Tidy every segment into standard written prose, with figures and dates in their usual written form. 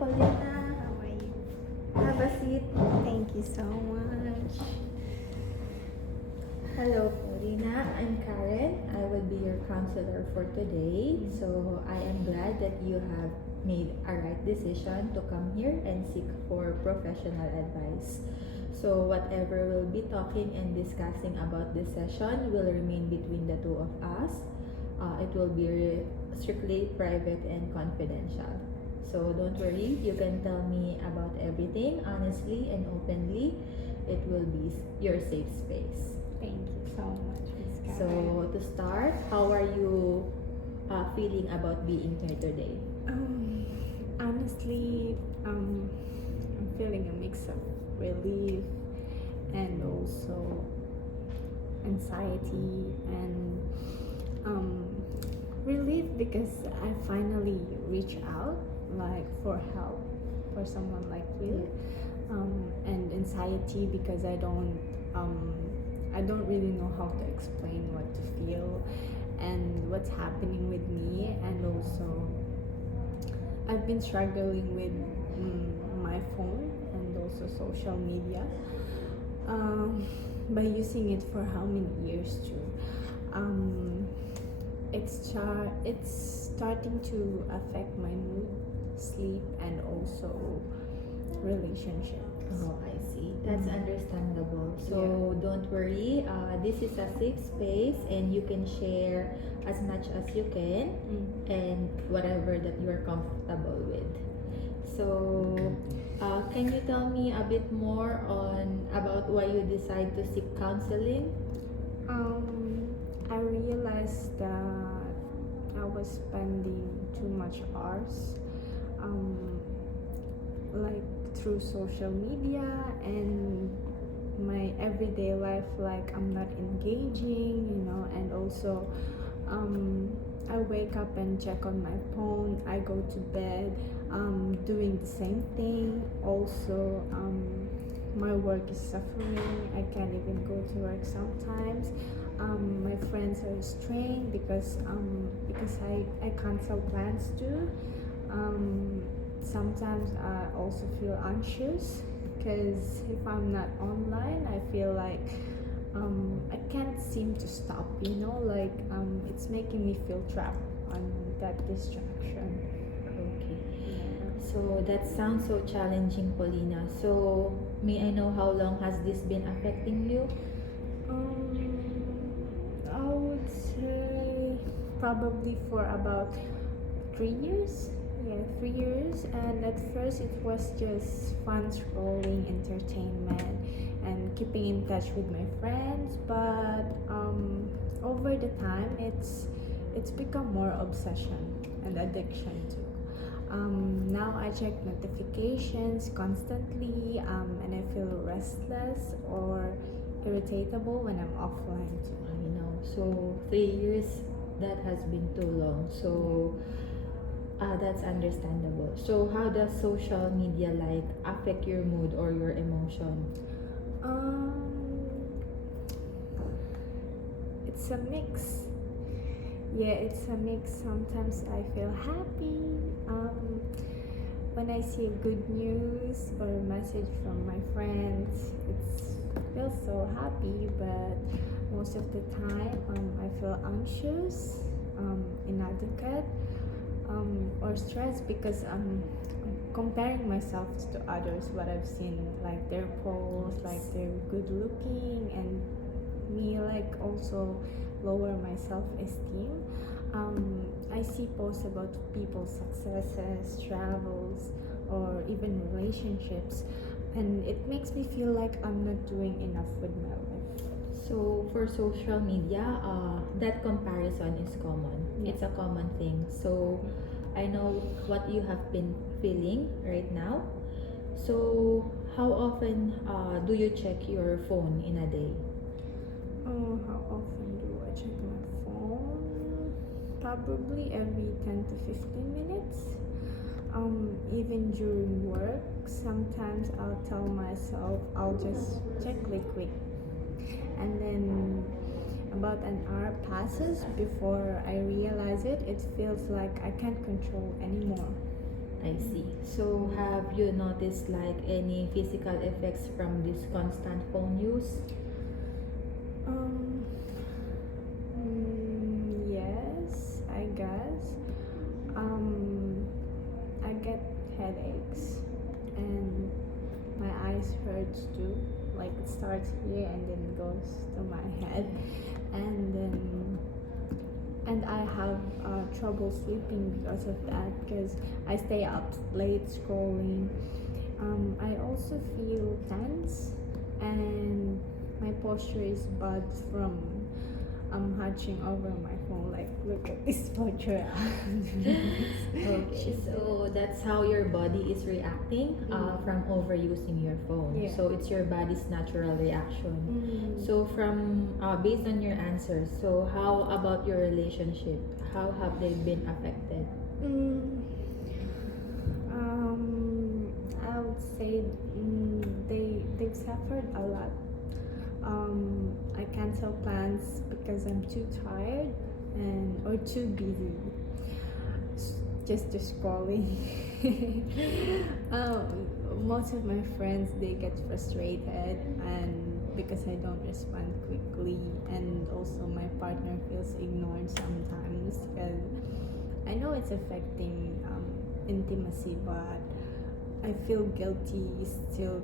Paulina. How are you? Have a seat. Thank you so much. Hello, Paulina. I'm Karen. I will be your counselor for today. So I am glad that you have made a right decision to come here and seek for professional advice. So whatever we'll be talking and discussing about this session will remain between the two of us. It will be strictly private and confidential. So don't worry, you can tell me about everything honestly and openly. It will be your safe space. Thank you so much, Miss Karen. So to start, how are you feeling about being here today? Honestly, I'm feeling a mix of relief and also anxiety and relief because I finally reach out like for help for someone like you, and anxiety because I don't really know how to explain what to feel and what's happening with me, and also I've been struggling with my phone and also social media by using it for how many years too. It's starting to affect my mood, sleep, and also relationships. Oh, I see. That's understandable. So don't worry. This is a safe space, and you can share as much as you can, and whatever that you are comfortable with. So, can you tell me a bit more on about why you decide to seek counseling? I realized that I was spending too much hours, like through social media and my everyday life. Like I'm not engaging, and also I wake up and check on my phone. I go to bed, doing the same thing. Also, my work is suffering. I can't even go to work sometimes. My friends are strained because I cancel plans too. Sometimes I also feel anxious because if I'm not online, I feel like I can't seem to stop. Like it's making me feel trapped on that distraction. Okay. Yeah. So that sounds so challenging, Paulina. So may I know how long has this been affecting you? I would say probably for about 3 years. Yeah, 3 years. And at first, it was just fun scrolling, entertainment, and keeping in touch with my friends. But over the time, it's become more obsession and addiction too. Now I check notifications constantly, and I feel restless or irritable when I'm offline too. I know. So 3 years, that has been too long. So that's understandable. So how does social media like affect your mood or your emotion? Um, it's a mix. Yeah, it's a mix. Sometimes I feel happy when I see good news or a message from my friends. It feels so happy, but most of the time I feel anxious, inadequate, or stressed because I'm comparing myself to others, what I've seen, like their posts, like they're good looking, and me like also lower my self-esteem. I see posts about people's successes, travels, or even relationships, and it makes me feel like I'm not doing enough with my life. So for social media, that comparison is common. Yeah. It's a common thing. So I know what you have been feeling right now. So how often do you check your phone in a day? Oh, how often do I check my phone? Probably every 10 to 15 minutes. Even during work, sometimes I'll tell myself I'll just check real quick. And then about an hour passes before I realize it. It feels like I can't control anymore. I see. So have you noticed like any physical effects from this constant phone use? Um, yes, I guess. Um, I get headaches and my eyes hurts too. Like it starts here and then goes to my head, and then and I have trouble sleeping because of that because I stay up late scrolling. I also feel tense and my posture is bad from hunching over my phone. Like look at this posture. Okay, so that's how your body is reacting from overusing your phone. Yeah. So it's your body's natural reaction. Mm. So from based on your answers, so how about your relationship? How have they been affected? Mm, I would say they've suffered a lot. I cancel plans because I'm too tired and or too busy just scrolling. um, Most of my friends they get frustrated and because I don't respond quickly, and also my partner feels ignored sometimes because I know it's affecting intimacy, but I feel guilty. Still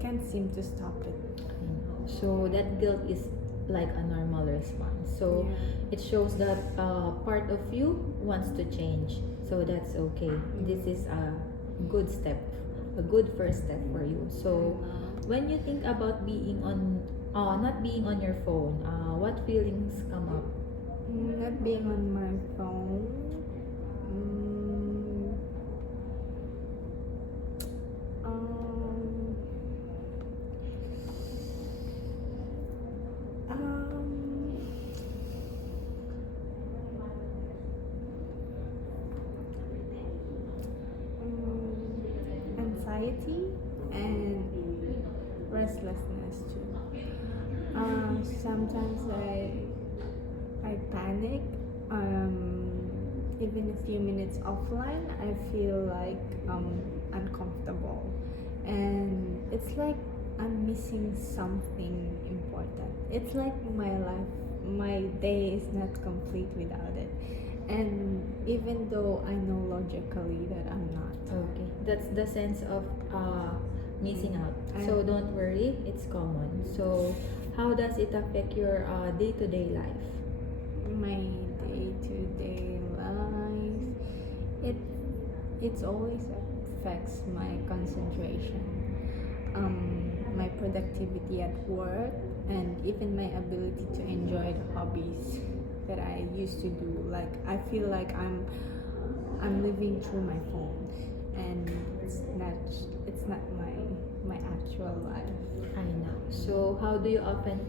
can't seem to stop it. I know. So that guilt is like a normal response. So Yeah. it shows that part of you wants to change. So that's okay. This is a good step, a good first step for you. So when you think about not being on your phone, what feelings come up? Not being on my phone. Mm, um, um, Anxiety and restlessness too. Sometimes I panic. Even a few minutes offline, I feel like uncomfortable, and it's like I'm missing something important. It's like my day is not complete without it, and even though I know logically that I'm not. Okay, that's the sense of missing out. I- So don't worry, it's common. So how does it affect your day-to-day life? My day-to-day life, it it's always affects my concentration, my productivity at work, and even my ability to enjoy the hobbies that I used to do. Like I feel like I'm living through my phone, and it's not my actual life. I know. So how do you often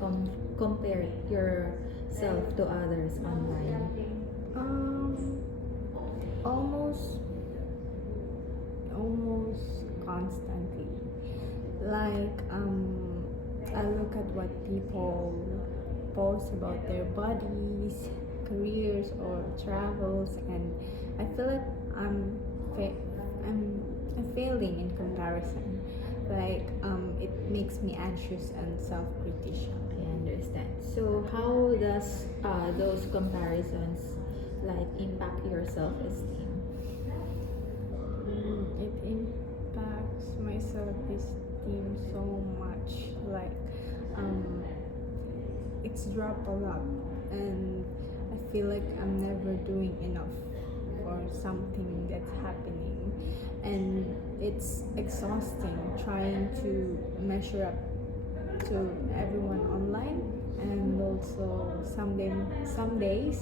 compare yourself to others online? Um, almost almost constantly. Like I look at what people post about their bodies, careers, or travels, and I feel like fa- I'm I'm failing in comparison. Like it makes me anxious and self-critical. I understand. So how does those comparisons like impact your self-esteem? It impacts my self-esteem so much. Like um, it's dropped a lot, and I feel like I'm never doing enough for something that's happening, and it's exhausting trying to measure up to everyone online, and also some days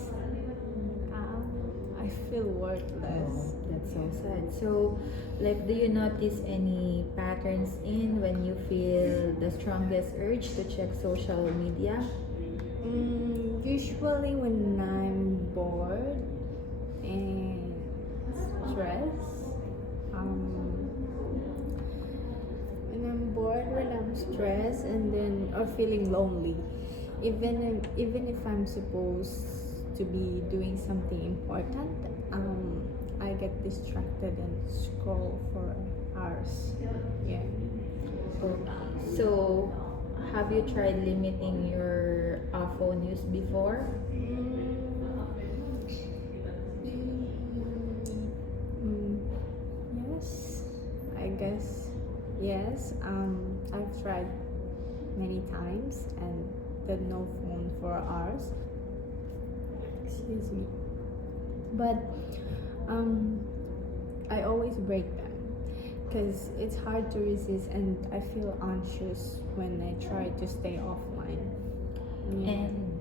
I feel worthless. Oh, that's so sad. So, like, do you notice any patterns in when you feel the strongest urge to check social media? Usually when I'm bored and stressed, when I'm stressed and then or feeling lonely, even if I'm supposed to be doing something important, I get distracted and scroll for hours. Yeah. Okay. So, have you tried limiting your phone use before? Mm, yes, I guess yes. I've tried many times and the no phone for hours. Excuse me. But um, I always break them because it's hard to resist and I feel anxious when I try to stay offline. Yeah. And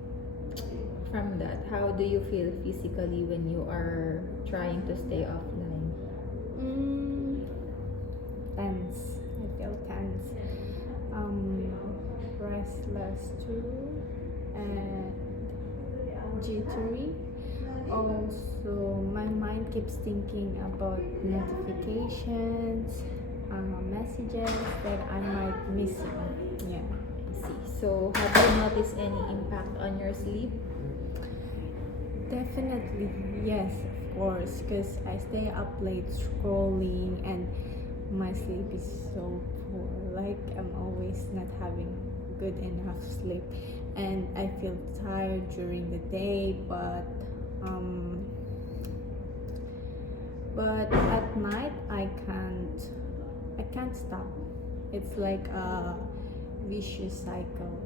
from that, how do you feel physically when you are trying to stay offline? Mm, tense. I feel tense. Restless too, and jittery. Also, my mind keeps thinking about notifications, messages that I might miss. Yeah. I see. So, have you noticed any impact on your sleep? Definitely, yes, of course, because I stay up late scrolling and my sleep is so poor. Like, I'm always not having good enough sleep, and I feel tired during the day, um, but at night I can't stop. It's like a vicious cycle.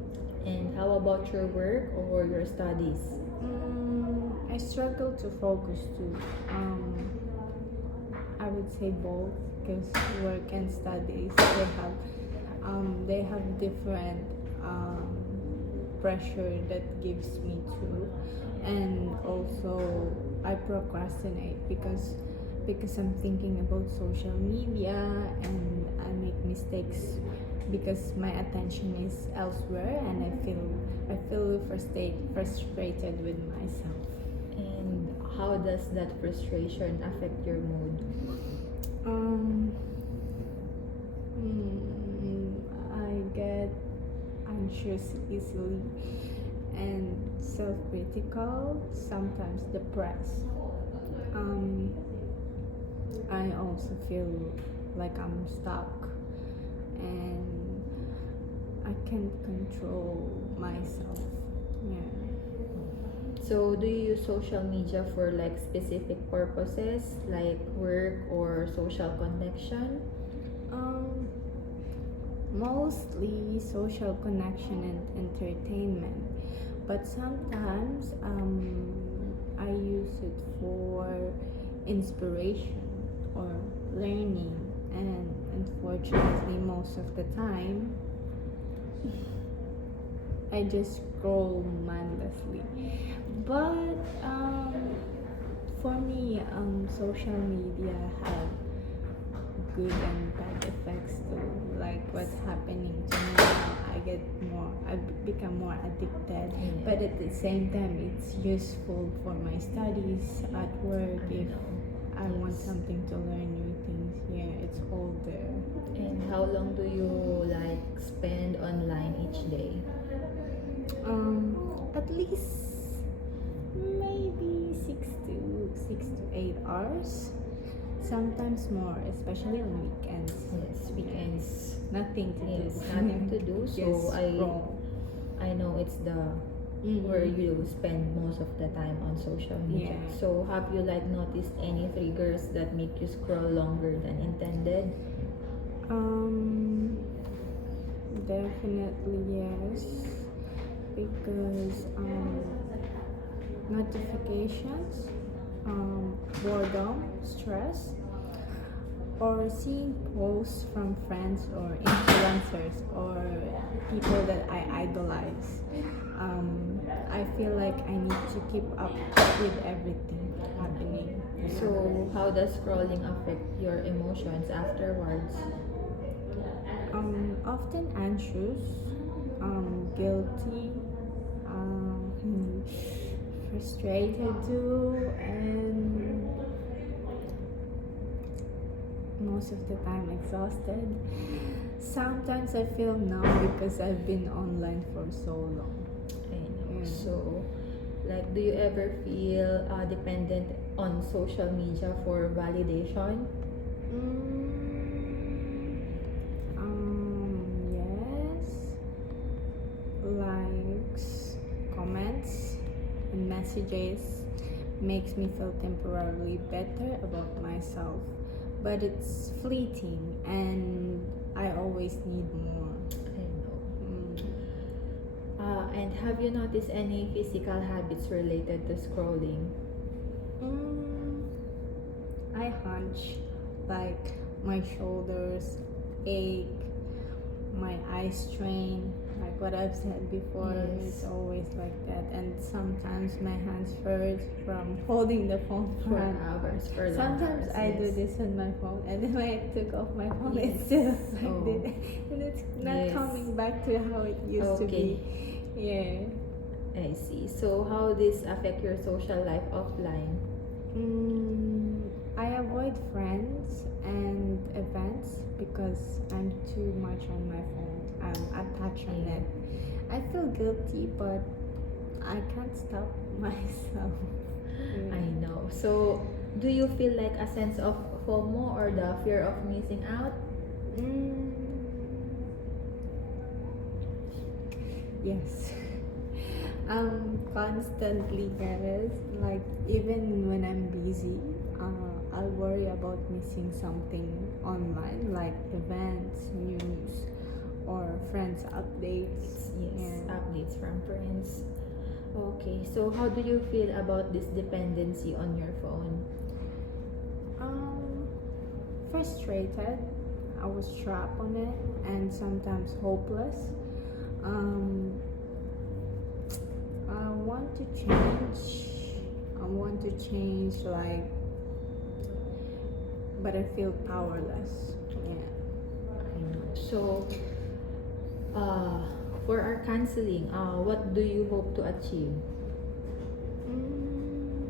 And how about your work or your studies? I struggle to focus too. I would say both because work and studies they have different pressure that gives me too, and also I procrastinate because I'm thinking about social media and I make mistakes because my attention is elsewhere and I feel frustrated with myself. And how does that frustration affect your mood? Um, I get anxious easily and self-critical, sometimes depressed. Um, I also feel like I'm stuck and I can't control myself. Yeah. So, do you use social media for like specific purposes, like work or social connection? Um, Mostly social connection and entertainment, but sometimes I use it for inspiration or learning, and unfortunately, most of the time, I just scroll mindlessly. But for me, social media have good and bad effects too. Like what's happening to me now, I become more addicted. But at the same time, it's useful for my studies at work. If I want something to learn new things, yeah, it's all there. And how long do you like spend online each day? At least maybe 6 to 8 hours. Sometimes more, especially on weekends. Yes, weekends. Nothing to do. Yes, nothing to do. So Just I scroll. I know it's the where you spend most of the time on social media. Yeah. So have you like noticed any triggers that make you scroll longer than intended? Definitely yes, because notifications, boredom, stress, or seeing posts from friends or influencers or people that I idolize. I feel like I need to keep up with everything happening. So how does scrolling affect your emotions afterwards? Often anxious, guilty, frustrated too, and most of the time exhausted. Sometimes I feel numb because I've been online for so long. I know. Yeah. So Like, do you ever feel dependent on social media for validation? Yes. Likes, comments, and messages makes me feel temporarily better about myself, but it's fleeting and I always need more. I know. Mm. And have you noticed any physical habits related to scrolling? Mm, I hunch, like my shoulders ache, my eyes strain, like what I've said before. Yes. It's always like that, and sometimes my hands hurt from holding the phone For an hours, for long Sometimes hours, I do yes. this on my phone, and then when I took off my phone, Yes. it's still like Oh. this, and it's not Yes. coming back to how it used to Okay. be. Yeah. I see. So how this affect your social life offline? I avoid friends and events because I'm too much on my phone. I'm attached on Yeah. it. I feel guilty, but I can't stop myself. I know. So do you feel like a sense of FOMO or the fear of missing out? Mm, yes. Constantly jealous. Like even when I'm busy, I'll worry about missing something online, like events, news, or friends' updates. Yes, Yeah. updates from friends. Okay, so how do you feel about this dependency on your phone? Frustrated. I was trapped on it, and sometimes hopeless. Um, I want to change. I want to change, like, but I feel powerless. Yeah. I know. So, uh, for our counseling, what do you hope to achieve? Mm,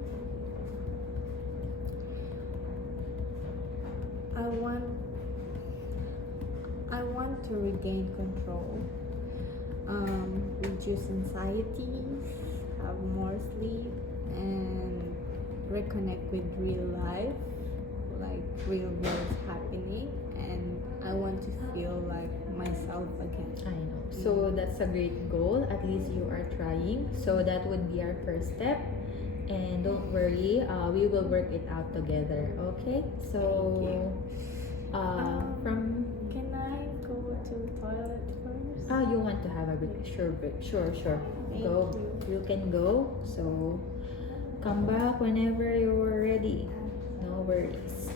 I want. I want to regain control. Reduce anxiety, have more sleep, and reconnect with real life, like real world happening. And I want to feel like myself again. I know. So that's a great goal. At least you are trying. So that would be our first step. And don't worry, we will work it out together. Okay? So, from Can I go to toilet first? you want to have a break? Sure, break. Sure, sure. Thank Go. you. You can go. So, come back whenever you're ready. No worries.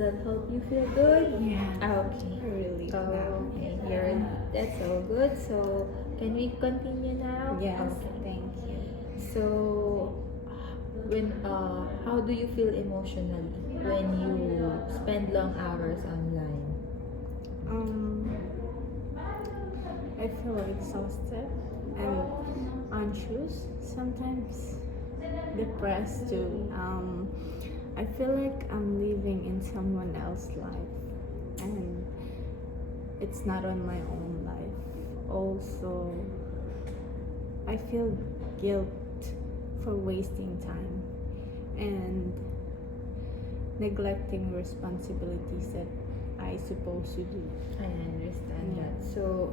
that help you feel good? Yeah. Okay. Really. now. Okay, you're, that's so good. So, can we continue now? Yes. Okay. Thank you. So, how do you feel emotionally when you spend long hours online? Um, I feel exhausted and anxious. Sometimes depressed too. I feel like I'm living in someone else's life, and it's not on my own life. Also, I feel guilt for wasting time and neglecting responsibilities that I supposed to do. I understand Yeah. that. So,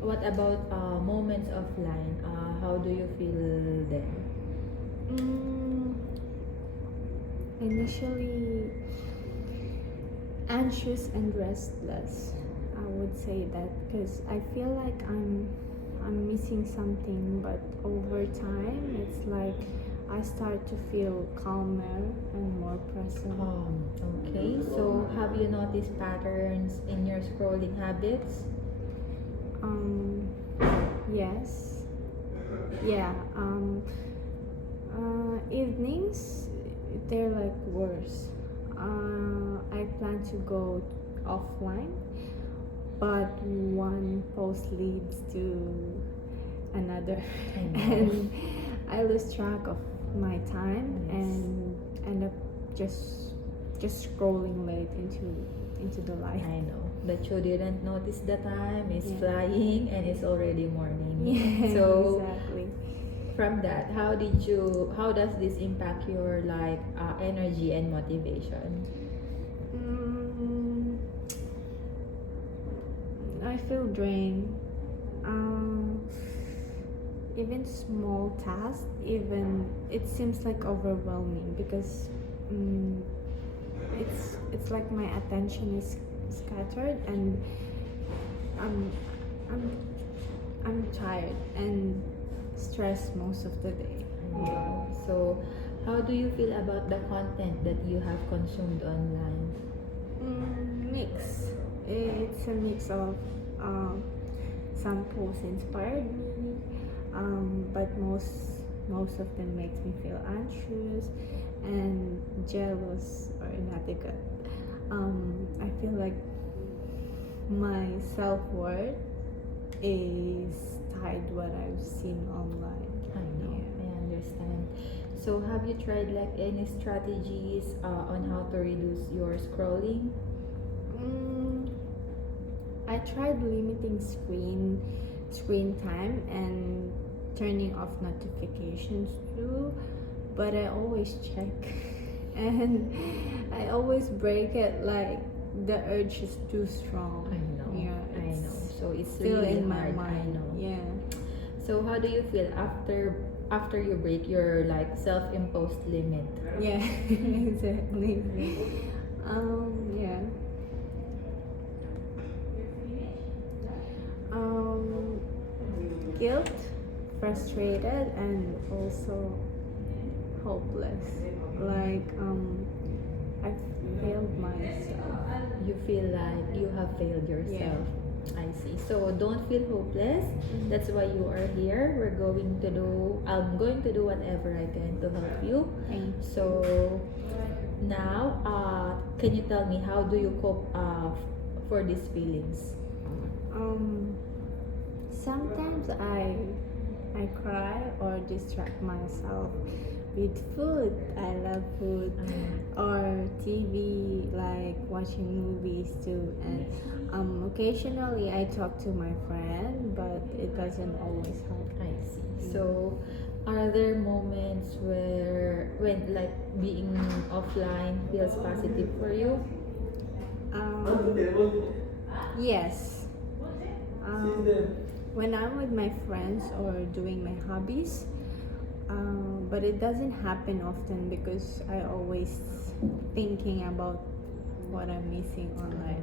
what about moments offline? How do you feel then? Mm, initially anxious and restless. I would say that because I feel like I'm missing something, but over time it's like I start to feel calmer and more present. Okay. So, have you noticed patterns in your scrolling habits? Um, yes, yeah. Evenings they're like worse. I plan to go offline, but one post leads to another, I know. and I lose track of my time Yes. and end up just scrolling late into the light. I know. But you didn't notice the time is Yeah. flying and it's already morning. Yeah, So, exactly. from that, how does this impact your like energy and motivation? Mm, I feel drained. Um, Even small tasks, even it seems like overwhelming because um, it's like my attention is scattered and I'm I'm I'm tired and stressed most of the day. So, how do you feel about the content that you have consumed online? Mix. It's a mix of um, some posts inspired me, but most of them makes me feel anxious and jealous or inadequate. I feel like my self worth is tied what I've seen online. I know, Yeah. I understand. So, have you tried like any strategies on how to reduce your scrolling? Mm, I tried limiting screen time and turning off notifications too, but I always check and I always break it like the urge is too strong. I know, Yeah, I know. it's So it's still really in my hard. I mind. know. Yeah. So, how do you feel after you break your like self-imposed limit? Yeah, exactly. Yeah. Um, Guilt, frustrated, and also hopeless. Like I failed myself. You feel like you have failed yourself. I see. So don't feel hopeless. That's why you are here. I'm going to do whatever I can to help you. Thank you. So now, can you tell me how do you cope for these feelings? Sometimes I cry or distract myself with food. I love food or TV, like watching movies too. And occasionally I talk to my friend, but it doesn't always help. I see. So, are there moments when like being offline feels positive for you? Yes. When I'm with my friends or doing my hobbies, but it doesn't happen often because I always thinking about what I'm missing online.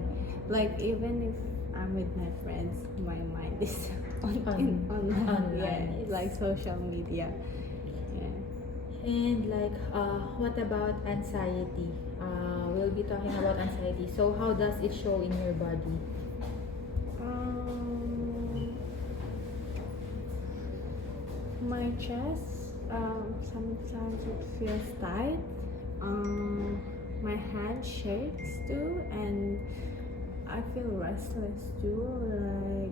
Like even if I'm with my friends, my mind is online. Online, Yeah, yes. like social media. Yeah. And like, what about anxiety? we'll be talking about anxiety. So how does it show in your body? Um, my chest, sometimes it feels tight. My hand shakes too, and I feel restless too.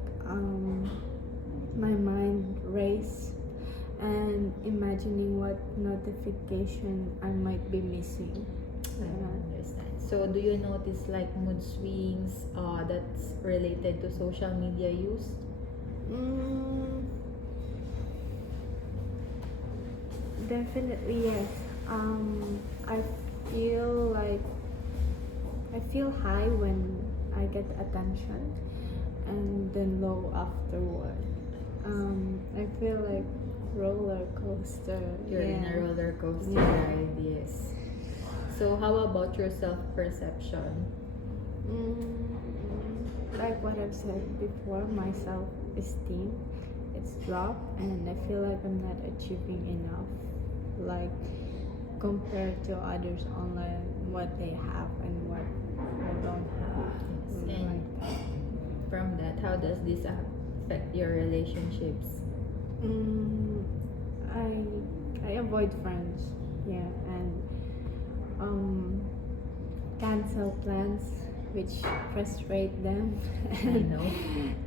My mind races and imagining what notification I might be missing. I understand. So do you notice like mood swings that's related to social media use? Mm, definitely yes. I feel like I feel high when I get attention, and then low afterward. I feel like roller coaster. You're in a roller coaster ride, yes. So how about your self-perception? Like what I've said before, my self-esteem, it's dropped, and I feel like I'm not achieving enough. Like compared to others online, what they have and what I don't have. Yes. And Like that. from that, how does this affect your relationships? Mm, I avoid friends, yeah, and cancel plans which frustrate them I know.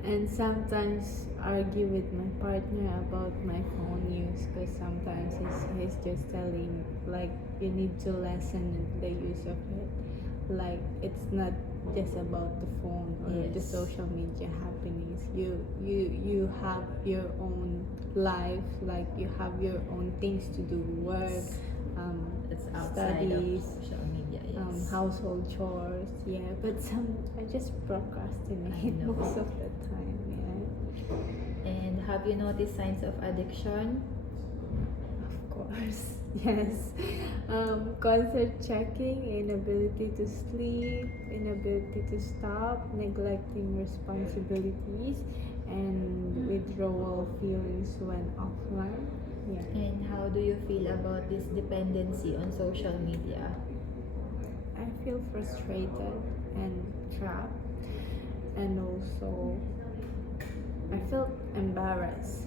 and sometimes argue with my partner about my phone use because sometimes he's just telling like you need to lessen the use of it, like it's not just about the phone or the Yes. social media happenings. You have your own life, like you have your own things to do, work, It's outside studies, of social media, yes. household chores, yeah, but I just procrastinate I know. most of the time, yeah. And have you noticed signs of addiction? Of course, yes. Constant checking, inability to sleep, inability to stop, neglecting responsibilities, and withdrawal feelings when offline. Yeah. And how do you feel about this dependency on social media? I feel frustrated and trapped, and also I feel embarrassed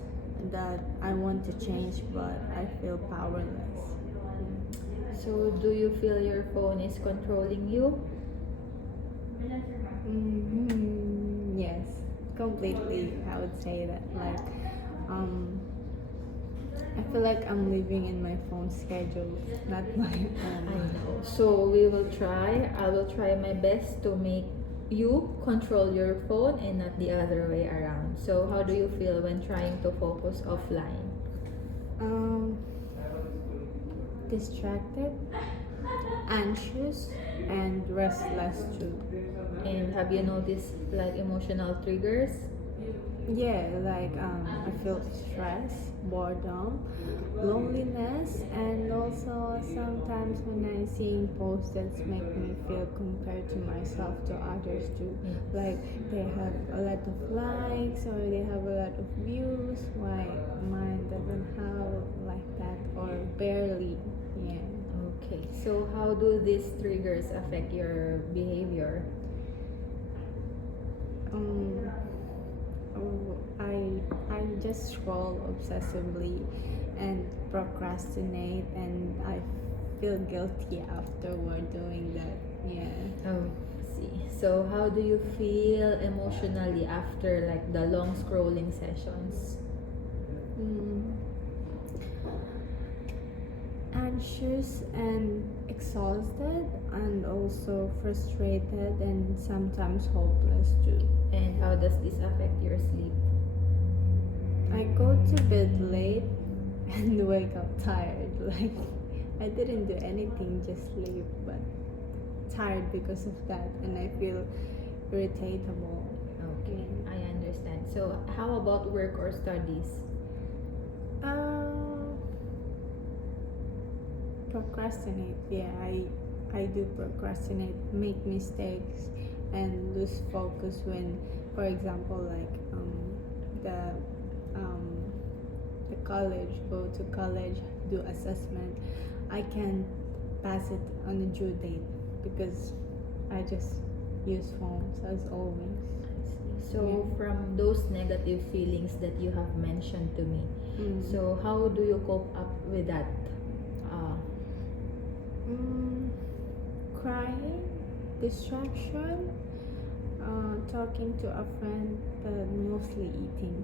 that I want to change, but I feel powerless. So do you feel your phone is controlling you? Yes, completely. I would say that. Like, I feel like I'm living in my phone schedule, not my I own. know. So we will try. I will try my best to make you control your phone and not the other way around. So how do you feel when trying to focus offline? Um, Distracted, anxious, and restless too. And have you noticed like emotional triggers? Yeah, like I feel stress, boredom, loneliness, and also sometimes when I see posts that make me feel compared to myself to others too. Like they have a lot of likes or they have a lot of views, why mine doesn't have like that or barely. Yeah. Okay. So how do these triggers affect your behavior? Um, I just scroll obsessively and procrastinate, and I feel guilty afterward doing that. Yeah. Oh, see. So how do you feel emotionally after like the long scrolling sessions? Mm, anxious and exhausted, and also frustrated, and sometimes hopeless too. And how does this affect your sleep? I go to bed late and wake up tired. Like I didn't do anything, just sleep, but tired because of that, and I feel irritable. Okay, I understand. So how about work or studies? Uh, Procrastinate. Yeah, I do procrastinate, make mistakes, and lose focus when, for example, like the the college, go to college, do assessment. I can pass it on the due date. because I just use phones as always. So Yeah. from those negative feelings that you have mentioned to me, so how do you cope up with that? Uh, Mm, crying, distraction, talking to a friend, but mostly eating.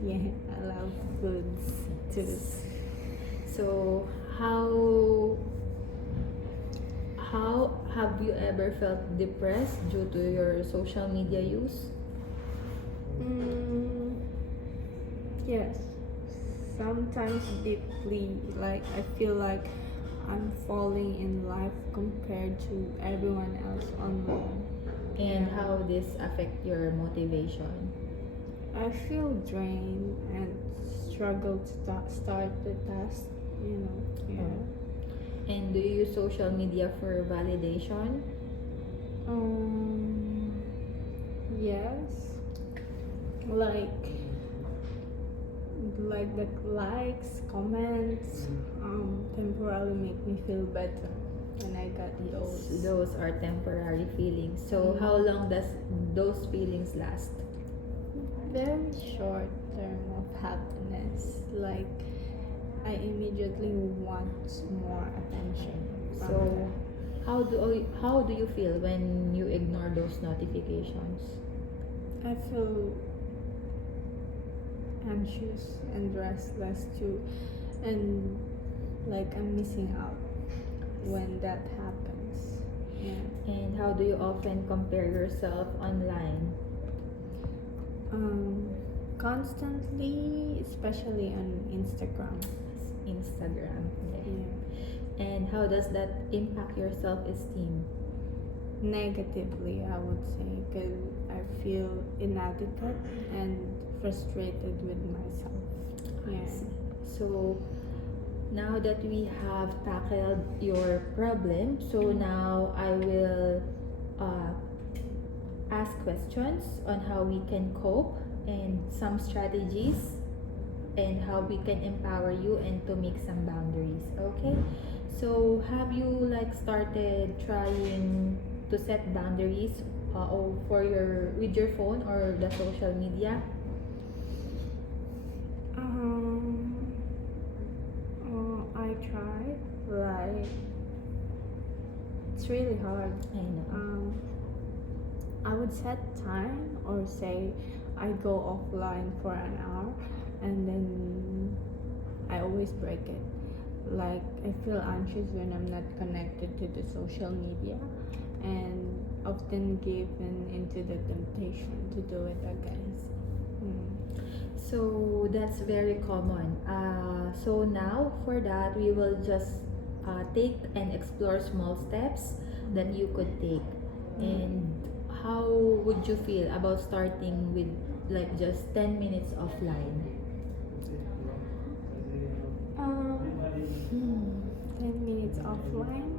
Yeah, I love foods too. so how have you ever felt depressed due to your social media use? Mm, yes, sometimes deeply, like I feel like I'm falling in life compared to everyone else online. And Yeah. how this affect your motivation? I feel drained and struggle to start the task, you know. Yeah. And do you use social media for validation? Um, yes. Like the likes, comments, temporarily make me feel better when I got those. Those are temporary feelings. So how long does those feelings last? Very short term of happiness. Like I immediately want more attention. From So how do you feel when you ignore those notifications? I feel anxious and restless too, and like I'm missing out when that happens. Yeah. And how do you often compare yourself online? Um, constantly, especially on Instagram. Instagram. Yeah. Yeah. And how does that impact your self-esteem? Negatively, I would say, because I feel inadequate and frustrated with myself. Yeah. So now that we have tackled your problem, so now I will uh, ask questions on how we can cope and some strategies and how we can empower you and to make some boundaries. Okay, so have you like started trying to set boundaries for your with your phone or the social media? Um, I tried, like, it's really hard. I know. I would set time or say I go offline for an hour, and then I always break it. Like I feel anxious when I'm not connected to the social media, and often given into the temptation to do it again. So that's very common. So now for that, we will just take and explore small steps that you could take. And how would you feel about starting with like just 10 minutes offline? 10 minutes offline.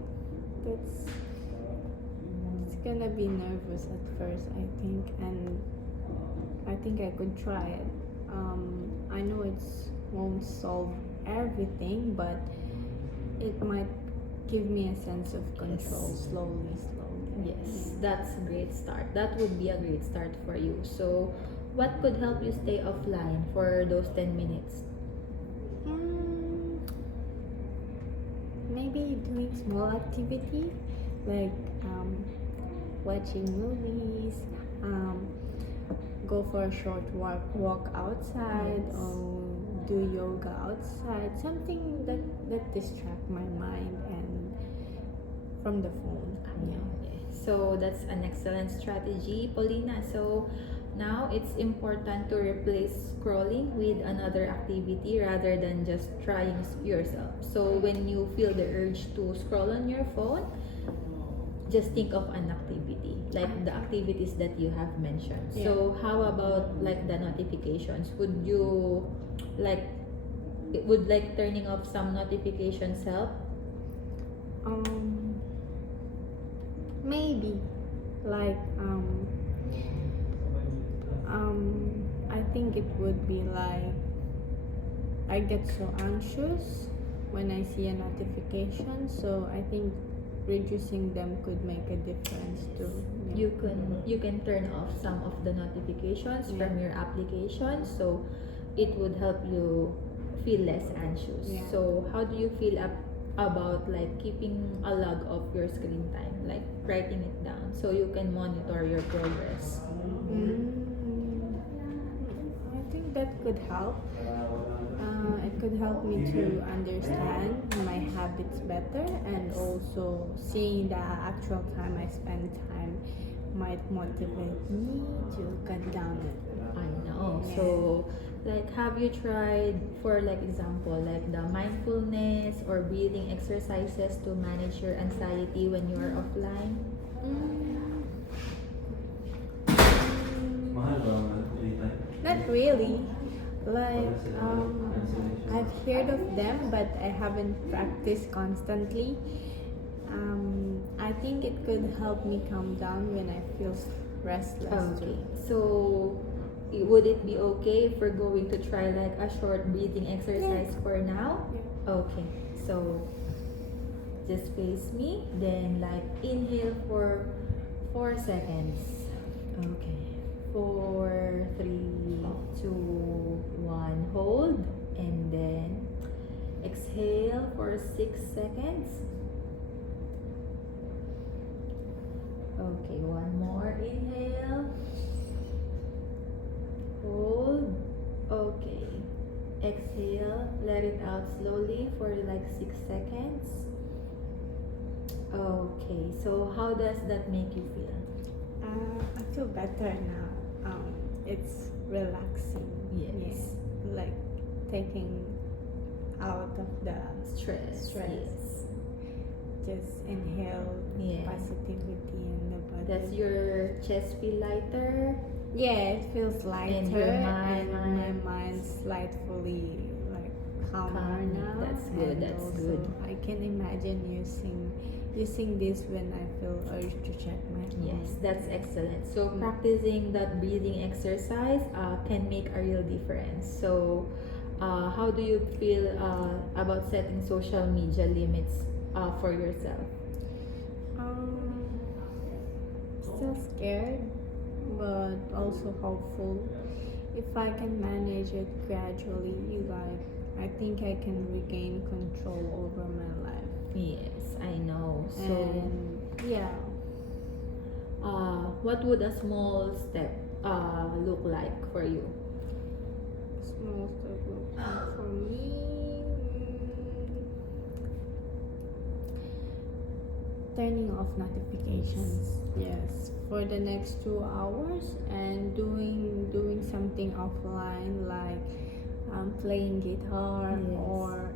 That's it's gonna be nervous at first, I think, and I think I could try it. I know it won't solve everything, but it might give me a sense of control slowly. Yes, that's a great start. That would be a great start for you. So, what could help you stay offline for those 10 minutes? Maybe doing small activity like watching movies, go for a short walk outside, Yes. or do yoga outside. Something that distract my mind and from the phone. Yeah. So that's an excellent strategy, Paulina. So now it's important to replace scrolling with another activity rather than just trying yourself. So when you feel the urge to scroll on your phone, just think of an activity like the activities that you have mentioned. So how about like the notifications? Would you like would like turning off some notifications help? Maybe like I think it would be like I get so anxious when I see a notification, so I think reducing them could make a difference too. Yeah. You can turn off some of the notifications Yeah. from your application, so it would help you feel less anxious. Yeah. So how do you feel about like keeping a log of your screen time, like writing it down so you can monitor your progress? I think that could help. It could help me to understand my habits better, and also seeing the actual time I spend time might motivate me to cut down it. I know. Yeah. So, like, have you tried, for like example, like the mindfulness or breathing exercises to manage your anxiety when you are offline? Mm, Mahal ba ang anytime? Not really. Like, I've heard of them, but I haven't practiced constantly. I think it could help me calm down when I feel restless Okay. too. So, would it be okay if we're going to try like a short breathing exercise for now? Yeah. Okay. So, just face me, then like inhale for 4 seconds. Okay. 4, 3, 2, 1. Hold, and then exhale for 6 seconds. Okay, one more inhale. Hold. Okay. Exhale. Let it out slowly for like 6 seconds. Okay, so how does that make you feel? I feel better now. It's relaxing. Yes. Yeah. Like taking out of the Stress. stress. Yes. Just inhale Yeah. positivity in the body. Does your chest feel lighter? Yeah, it feels lighter, And your mind- and my mind's slightly like calmer Calm. now. That's good, And that's also, good. I can imagine using this when I feel urge to check my phone. Yes, that's excellent. So Mm. practicing that breathing exercise can make a real difference. So, how do you feel about setting social media limits for yourself? Still scared, but also hopeful. If I can manage it gradually, like I think I can regain control over my life. Yes, I know. So, And yeah, what would a small step look like for you? small step for me. Turning off notifications. Yes, for the next 2 hours, and doing something offline, like playing guitar, Yes. or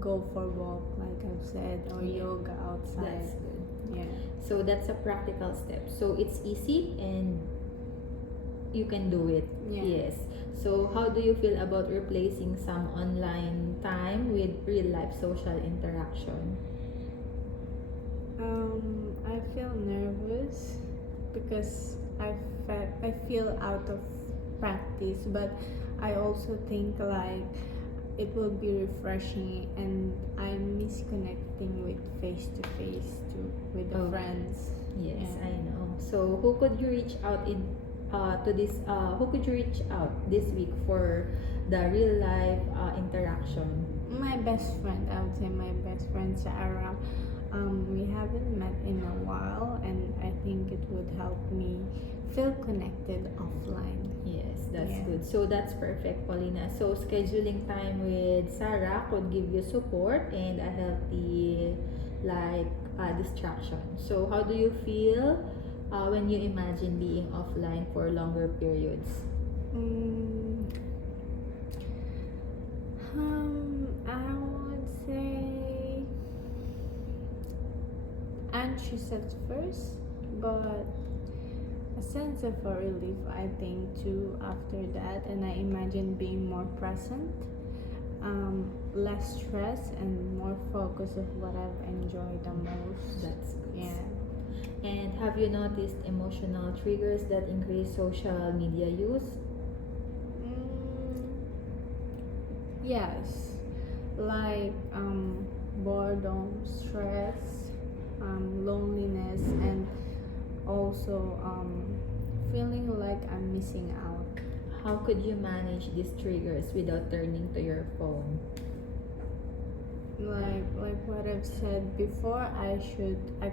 go for walk, like I've said, or Yeah. yoga outside. That's good. Yeah. So that's a practical step. So it's easy and you can do it. Yeah. Yes. So how do you feel about replacing some online time with real life social interaction? I feel nervous because I feel out of practice, but I also think like it will be refreshing, and I'm miss connecting with face to face too with the Okay. friends. Yes, Yeah. I know. So who could you reach out to this who could you reach out this week for the real life interaction? My best friend, I would say my best friend Sarah. We haven't met in a while, and I think it would help me feel connected offline. Yes, that's Yeah. good. So that's perfect, Paulina. So scheduling time with Sarah could give you support and a healthy like distraction. So how do you feel when you imagine being offline for longer periods? I would say anxious at first, but a sense of a relief, I think, too, after that. And I imagine being more present, less stress, and more focus of what I've enjoyed the most. That's good. Yeah. And have you noticed emotional triggers that increase social media use? Yes, like boredom, stress, loneliness, and also feeling like I'm missing out. How could you manage these triggers without turning to your phone? Like what I've said before, I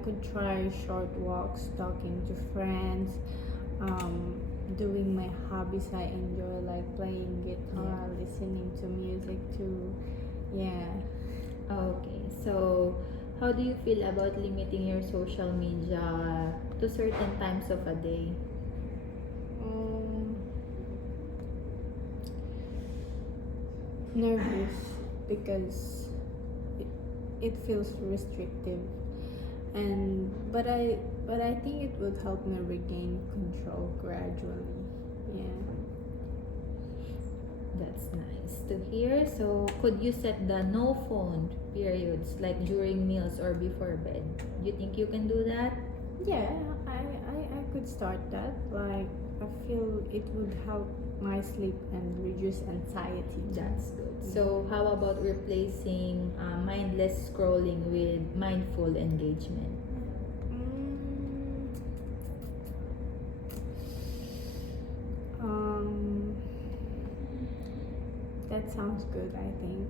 could try short walks, talking to friends, doing my hobbies I enjoy, like playing guitar, listening to music too. Yeah. Okay, so how do you feel about limiting your social media to certain times of a day? Um, Nervous because it, it feels restrictive, and but I think it would help me regain control gradually. Yeah. That's nice to hear. So, could you set the no phone periods like during meals or before bed? Do you think you can do that? Yeah, I could start that. Like, I feel it would help my sleep and reduce anxiety. That's good. So, how about replacing mindless scrolling with mindful engagement? Mm, um, that sounds good, I think.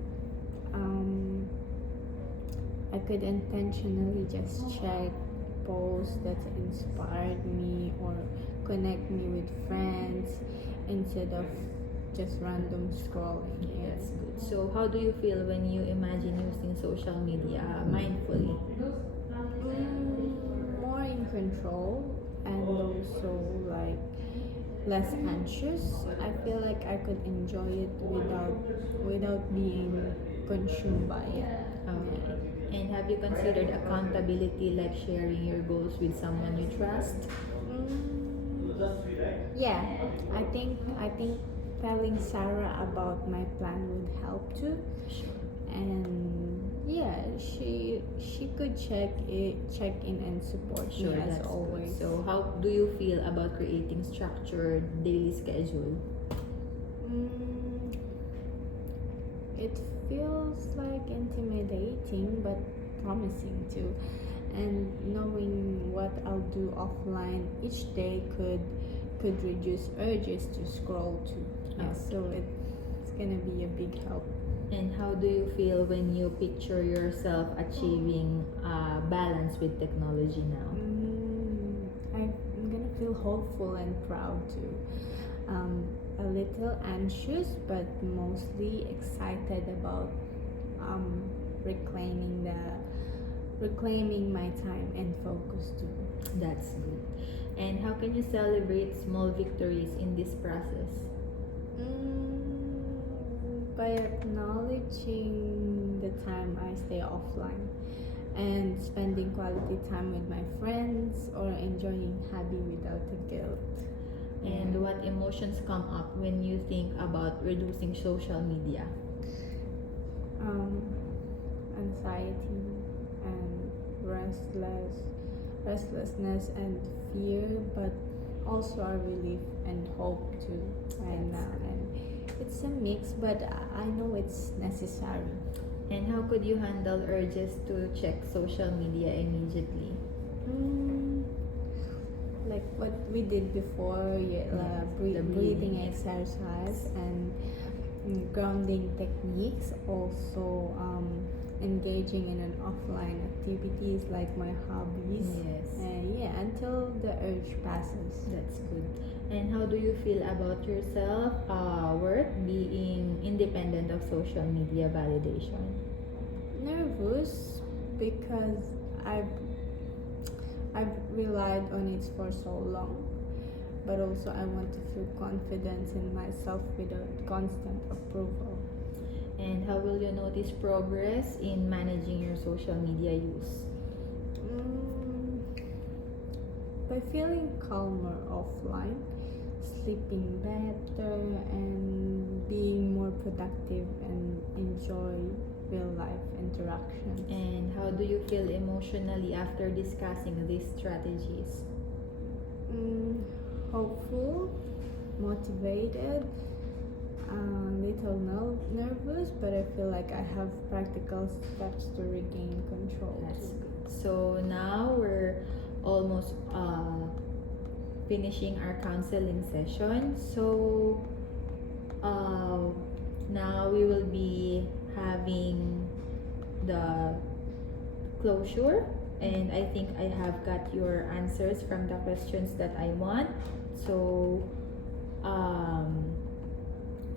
Um, I could intentionally just check posts that inspired me or connect me with friends instead of just random scrolling. Okay, Yeah. that's good. So, how do you feel when you imagine using social media mindfully? More in control and also like less anxious. I feel like I could enjoy it without being consumed by it. Okay. And have you considered accountability like sharing your goals with someone you trust? Mm, yeah, I think telling Sarah about my plan would help too. Sure. And yeah, she could check in and support Sure, me as that's always. good. So, how do you feel about creating structured daily schedule? Mm, it feels like intimidating but promising too. And knowing what I'll do offline each day could reduce urges to scroll too. Yeah, so it's gonna be a big help. And how do you feel when you picture yourself achieving balance with technology now? I'm gonna feel hopeful and proud too. A little anxious, but mostly excited about um, reclaiming reclaiming my time and focus too. That's good. And how can you celebrate small victories in this process? By acknowledging the time I stay offline and spending quality time with my friends or enjoying hobby without the guilt. And what emotions come up when you think about reducing social media? Anxiety and restlessness and fear, but also a relief and hope too right now. And it's a mix, but I know it's necessary. And how could you handle urges to check social media immediately? Mm, like what we did before, yeah, Yes, the breathing breathing exercise and grounding techniques. Also, engaging in an offline activities like my hobbies. Yes. And yeah, until the urge passes. That's good. And how do you feel about yourself, worth being independent of social media validation? Nervous because I've I've relied on it for so long, but also I want to feel confidence in myself without constant approval. And how will you notice progress in managing your social media use? Mm, by feeling calmer offline, sleeping better, and being more productive and enjoy real life interactions. And how do you feel emotionally after discussing these strategies? Hopeful, motivated, a little nervous, but I feel like I have practical steps to regain control. That's good. So now we're almost finishing our counseling session. So now we will be having the closure, and I think I have got your answers from the questions that I want. So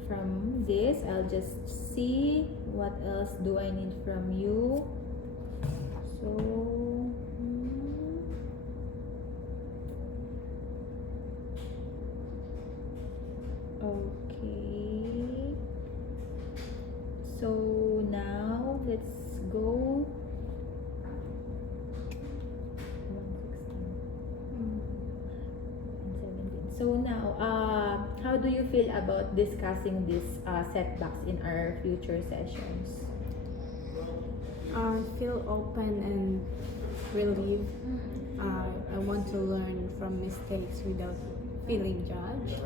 from this, I'll just see what else do I need from you. So okay. So now let's go. 116. So now, how do you feel about discussing these setbacks in our future sessions? I feel open and relieved. I want to learn from mistakes without feeling judged.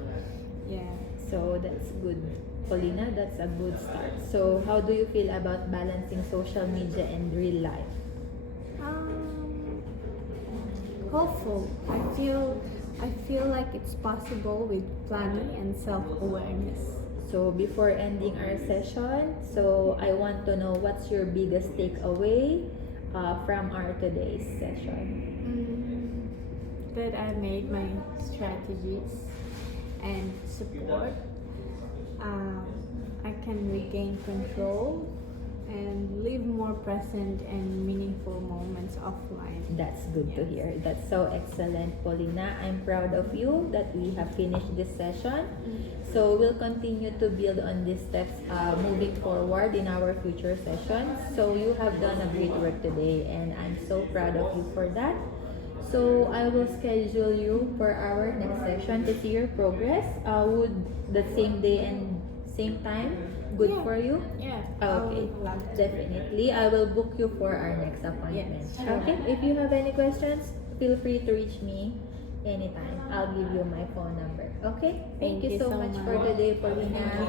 Yeah. So that's good, Paulina. That's a good start. So how do you feel about balancing social media and real life? Hopeful. I feel like it's possible with planning and self-awareness. So before ending our session, so I want to know what's your biggest takeaway from our today's session. That I made my strategies and support. I can regain control and live more present and meaningful moments offline. That's good to hear. That's so excellent, Paulina. I'm proud of you that we have finished this session. So we'll continue to build on these steps moving forward in our future sessions. So you have done a great work today, and I'm so proud of you for that. So I will schedule you for our next session to see your progress. Would the same day and same time good Yeah. for you? Yeah. Okay, definitely. I will book you for our next appointment. Yes. Okay, if you have any questions, feel free to reach me anytime. I'll give you my phone number. Okay, thank you so much for today, Paulina.